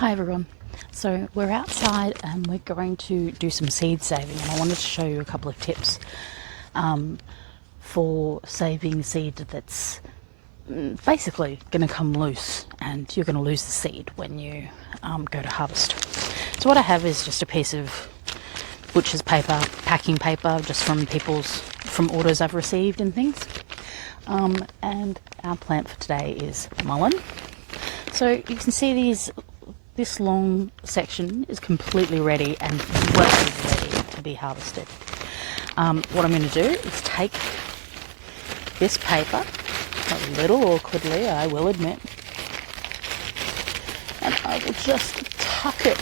Hi everyone. So we're outside and we're going to do some seed saving, and I wanted to show you a couple of tips for saving seed that's basically going to come loose, and you're going to lose the seed when you go to harvest. So what I have is just a piece of butcher's paper, packing paper, just from orders I've received and things. And our plant for today is mullein. So you can see this long section is completely ready and well ready to be harvested. What I'm going to do is take this paper, a little awkwardly, I will admit, and I will just tuck it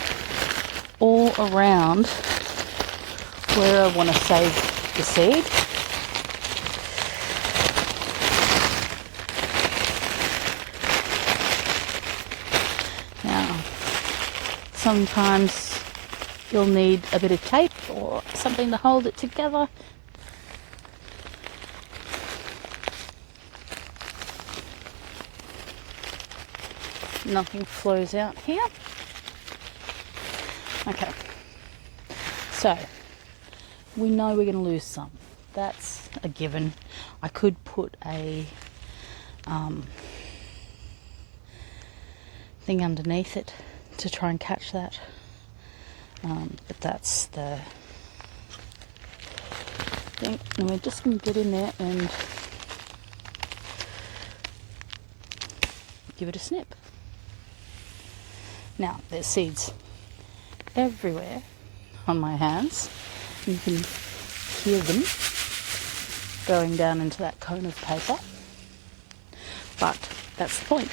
all around where I want to save the seed. Now, sometimes you'll need a bit of tape or something to hold it together. Nothing flows out here. Okay, so we know we're going to lose some. That's a given. I could put a thing underneath it to try and catch that, but that's the thing. And we're just going to get in there and give it a snip. Now, there's seeds everywhere on my hands. You can hear them going down into that cone of paper, but that's the point.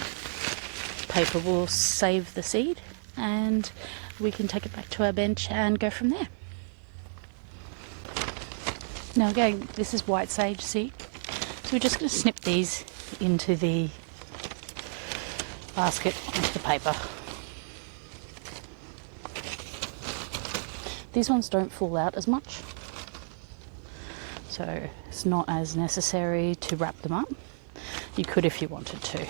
Paper will save the seed and we can take it back to our bench and go from there. Now again, this is white sage seed, so we're just going to snip these into the basket, onto the paper. These ones don't fall out as much, so it's not as necessary to wrap them up. You could if you wanted to.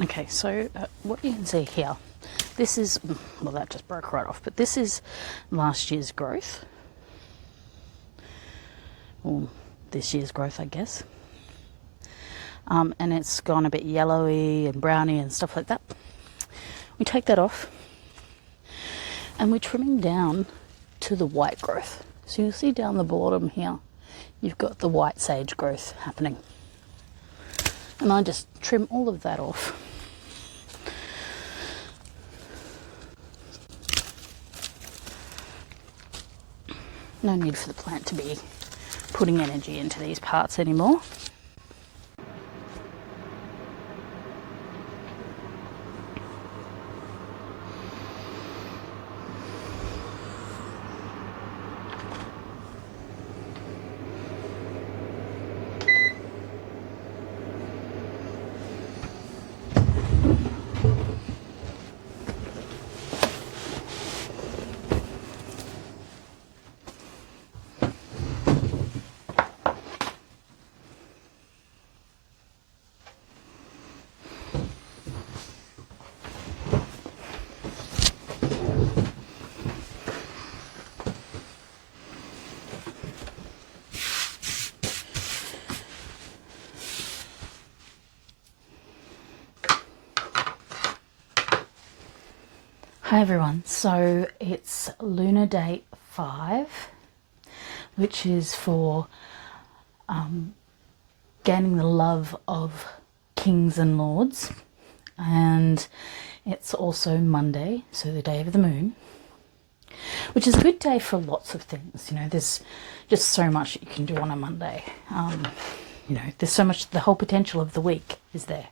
Okay, so what you can see here, this is, well, that just broke right off, but this is last year's growth, or this year's growth, I guess. And it's gone a bit yellowy and browny and stuff like that. We take that off and we're trimming down to the white growth. So you'll see down the bottom here, you've got the white sage growth happening. And I just trim all of that off. No need for the plant to be putting energy into these parts anymore. Hi everyone, so it's Lunar Day 5, which is for gaining the love of kings and lords, and it's also Monday, so the day of the moon, which is a good day for lots of things. You know, there's just so much you can do on a Monday. You know, there's so much, the whole potential of the week is there.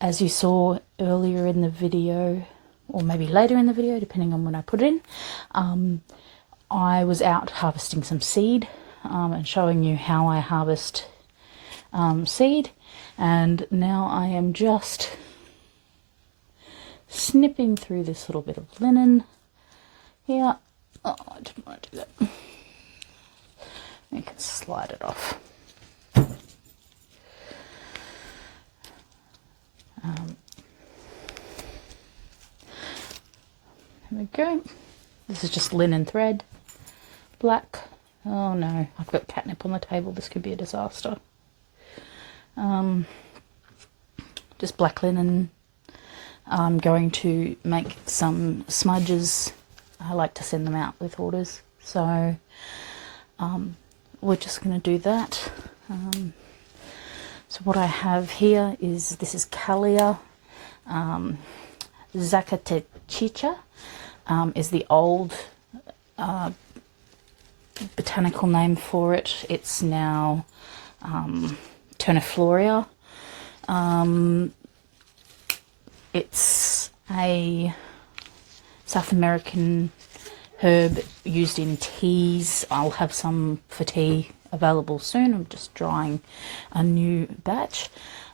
As you saw earlier in the video, or maybe later in the video, depending on when I put it in, I was out harvesting some seed and showing you how I harvest seed. And now I am just snipping through this little bit of linen here. Oh, I didn't want to do that. You can slide it off. There we go. This is just linen thread, black. Oh no, I've got catnip on the table. This could be a disaster. Just black linen. I'm going to make some smudges. I like to send them out with orders, so we're just going to do that. So what I have here is, this is Callia Zacatechicha, is the old botanical name for it. It's now Ternifloria. It's a South American herb used in teas. I'll have some for tea available soon. I'm just drying a new batch.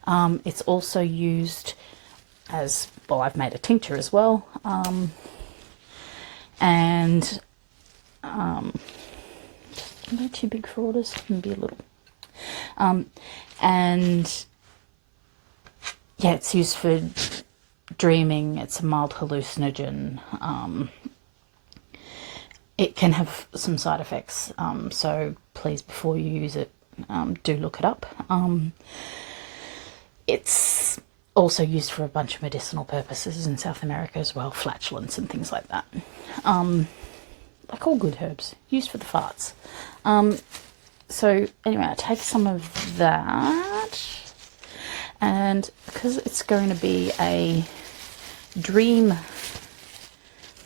It's also used as, well, I've made a tincture as well. And just a bit too big for orders, maybe a little. And yeah, it's used for dreaming. It's a mild hallucinogen. It can have some side effects, so please, before you use it, do look it up. It's also used for a bunch of medicinal purposes in South America as well, flatulence and things like that. Like all good herbs, used for the farts. So anyway, I take some of that, and because it's going to be a dream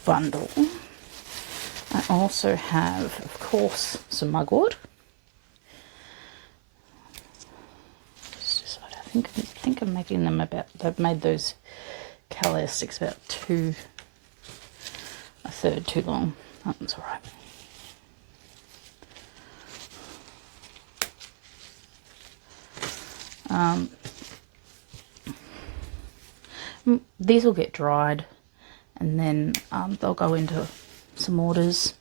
bundle, I also have, of course, some mugwort. I think I'm making them about, I've made those Callia sticks about a third too long. That one's all right. These will get dried, and then they'll go into some orders.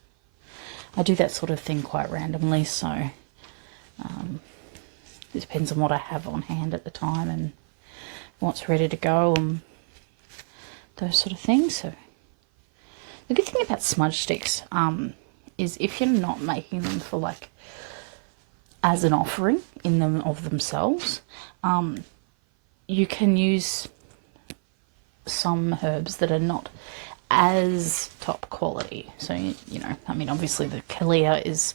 I do that sort of thing quite randomly, so it depends on what I have on hand at the time and what's ready to go and those sort of things. So the good thing about smudge sticks is, if you're not making them for, like, as an offering in them of themselves, you can use some herbs that are not as top quality. So, you know, I mean, obviously the Callia is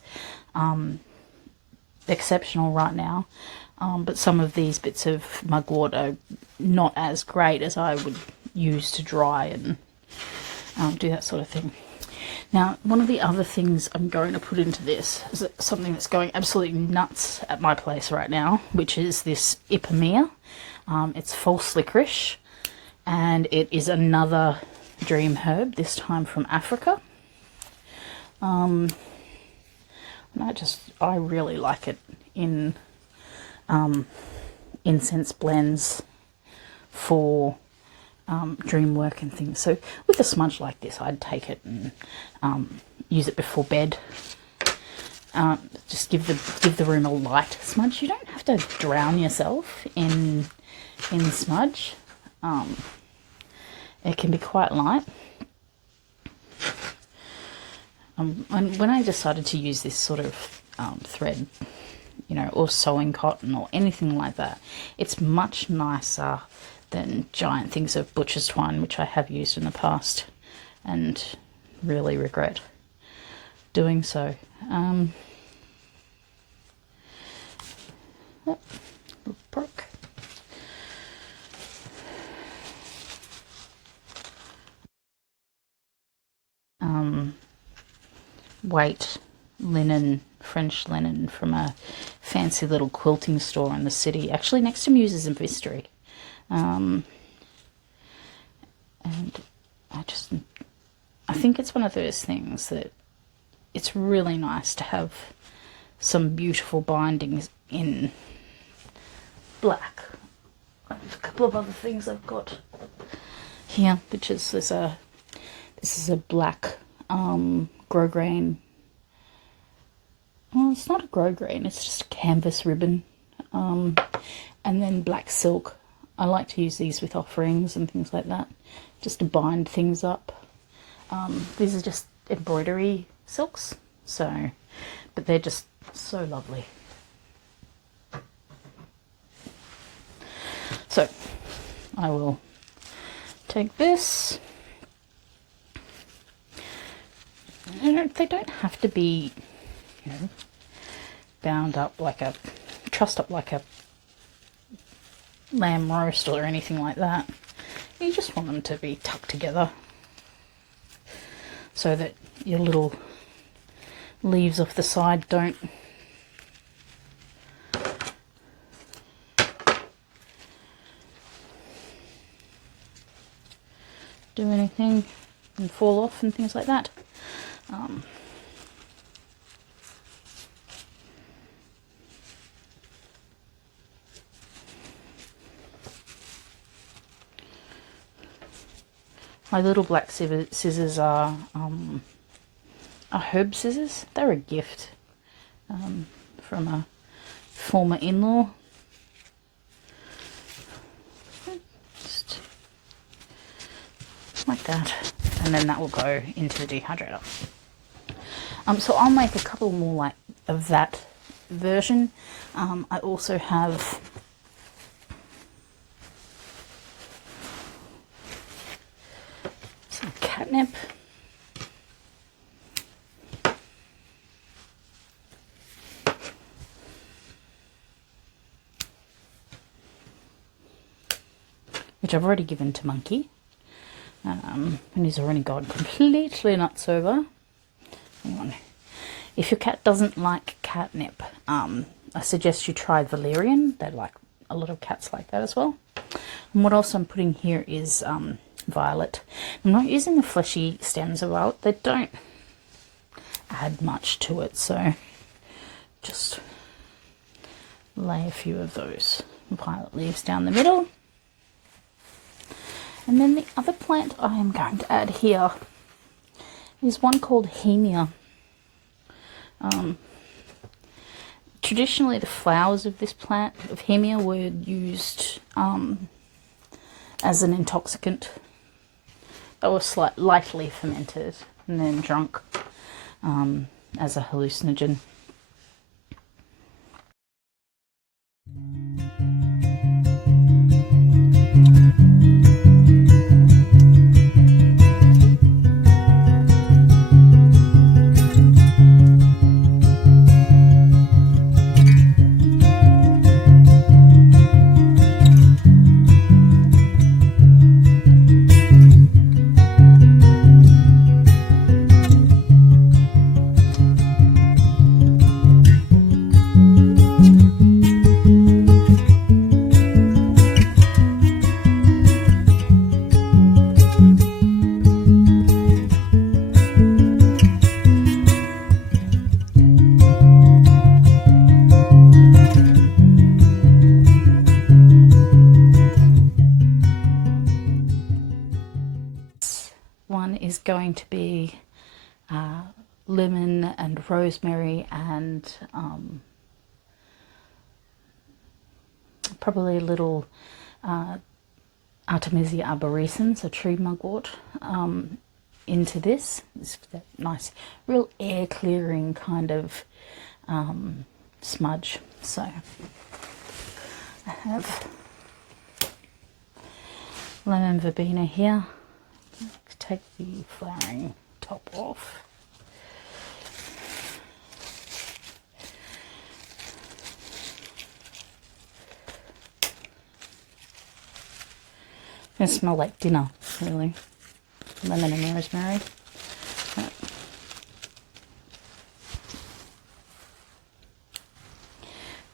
exceptional right now, but some of these bits of mugwort are not as great as I would use to dry and do that sort of thing. Now, one of the other things I'm going to put into this is something that's going absolutely nuts at my place right now, which is this Ipomoea. It's false licorice, and it is another dream herb, this time from Africa. And I really like it in incense blends for dream work and things. So with a smudge like this, I'd take it and use it before bed. Just give the room a light smudge. You don't have to drown yourself in smudge. It can be quite light. And when I decided to use this sort of thread, you know, or sewing cotton or anything like that. It's much nicer than giant things of butcher's twine, which I have used in the past and really regret doing so. Brook. Weight linen, French linen from a fancy little quilting store in the city, actually next to Muses and Vistry. And I think it's one of those things that it's really nice to have some beautiful bindings in black. There's a couple of other things I've got here, which is this is a black grosgrain. Well, it's not a grosgrain, it's just a canvas ribbon, and then black silk. I like to use these with offerings and things like that, just to bind things up. These are just embroidery silks, but they're just so lovely. So I will take this. They don't have to be, you know, bound up like trussed up like a lamb roast or anything like that. You just want them to be tucked together so that your little leaves off the side don't do anything and fall off and things like that. My little black scissors are herb scissors. They're a gift from a former in-law. Just like that, and then that will go into the dehydrator. So I'll make a couple more like of that version. I also have some catnip. Which I've already given to Monkey. And he's already gone completely nuts over. Hang on. If your cat doesn't like catnip, I suggest you try valerian. They like, a lot of cats like that as well. And what else I'm putting here is violet. I'm not using the fleshy stems of violet. They don't add much to it, so just lay a few of those violet leaves down the middle. And then the other plant I am going to add here is one called Hemia. Traditionally, the flowers of this plant, of Hemia, were used as an intoxicant. They were lightly fermented and then drunk as a hallucinogen. One is going to be lemon and rosemary and probably a little Artemisia arborescens, a tree mugwort, into this. It's nice, real air clearing kind of smudge. So I have lemon verbena here. Let's take the flowering top off. It's going to smell like dinner, really. Lemon and rosemary.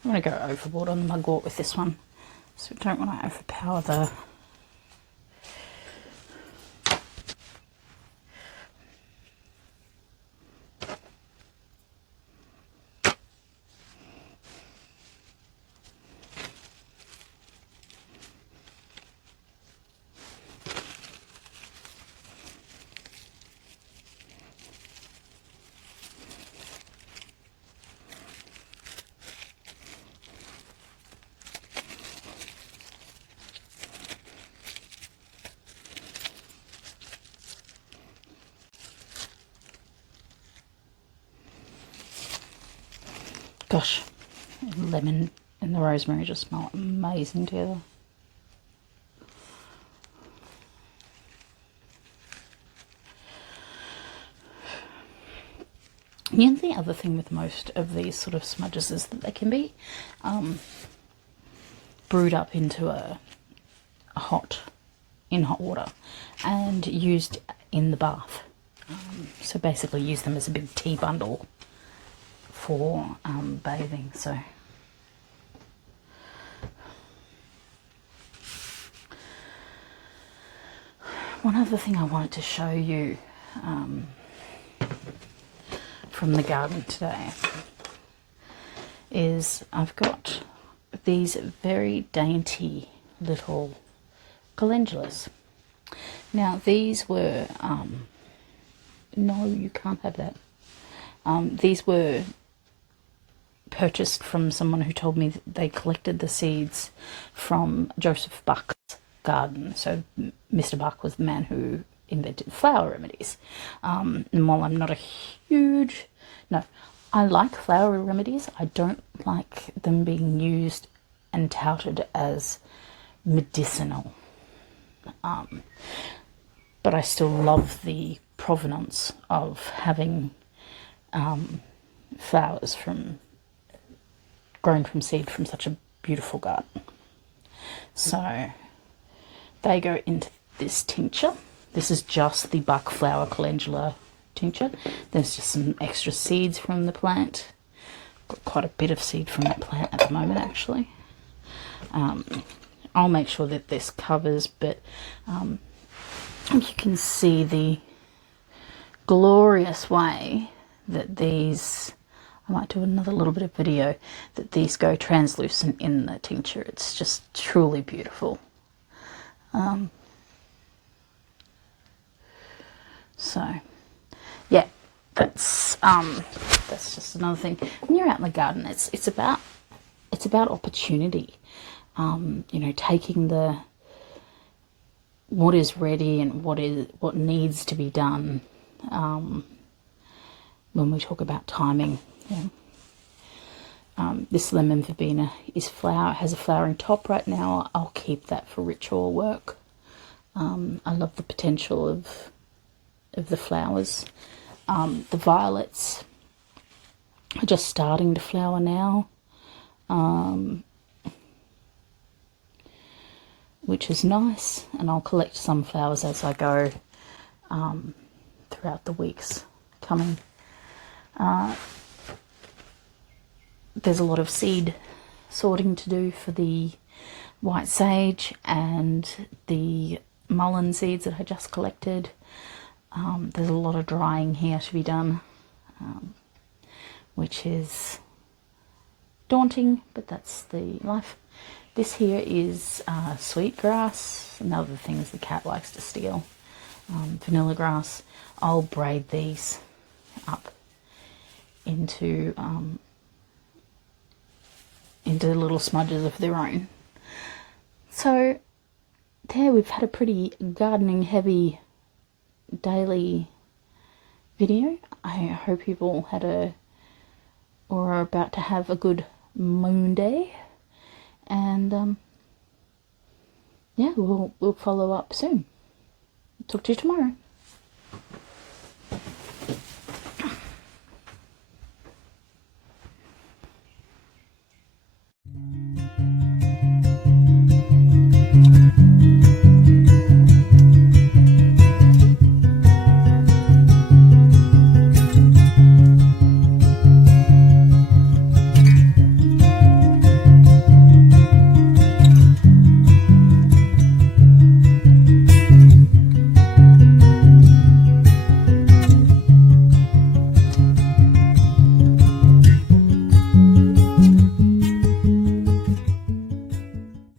I'm going to go overboard on the mugwort with this one, so we don't want to overpower the gosh, lemon and the rosemary just smell amazing together. The only other thing with most of these sort of smudges is that they can be brewed up into a hot water and used in the bath. So basically use them as a big tea bundle for bathing. So one other thing I wanted to show you from the garden today is I've got these very dainty little calendulas. Now these were no, you can't have that. These were purchased from someone who told me that they collected the seeds from Joseph Buck's garden. So Mr. Buck was the man who invented flower remedies. And while I'm not a huge... No, I like flower remedies. I don't like them being used and touted as medicinal. But I still love the provenance of having flowers grown from seed from such a beautiful garden. So they go into this tincture. This is just the Buck flower calendula tincture. There's just some extra seeds from the plant. Got quite a bit of seed from that plant at the moment, actually. I'll make sure that this covers, but you can see the glorious way that these, I might do another little bit of video, that these go translucent in the tincture. It's just truly beautiful. So yeah, that's just another thing. When you're out in the garden, it's about opportunity. You know, taking what is ready and what needs to be done. When we talk about timing, yeah. This lemon verbena has a flowering top right now. I'll keep that for ritual work. I love the potential of the flowers. The violets are just starting to flower now, which is nice, and I'll collect some flowers as I go throughout the weeks coming. There's a lot of seed sorting to do for the white sage and the mullein seeds that I just collected. There's a lot of drying here to be done, which is daunting, but that's the life. This here is sweetgrass, another things the cat likes to steal. Vanilla grass. I'll braid these up into little smudges of their own. So there, we've had a pretty gardening heavy daily video. I hope you've all had or are about to have a good Monday, and yeah, we'll follow up soon. Talk to you tomorrow.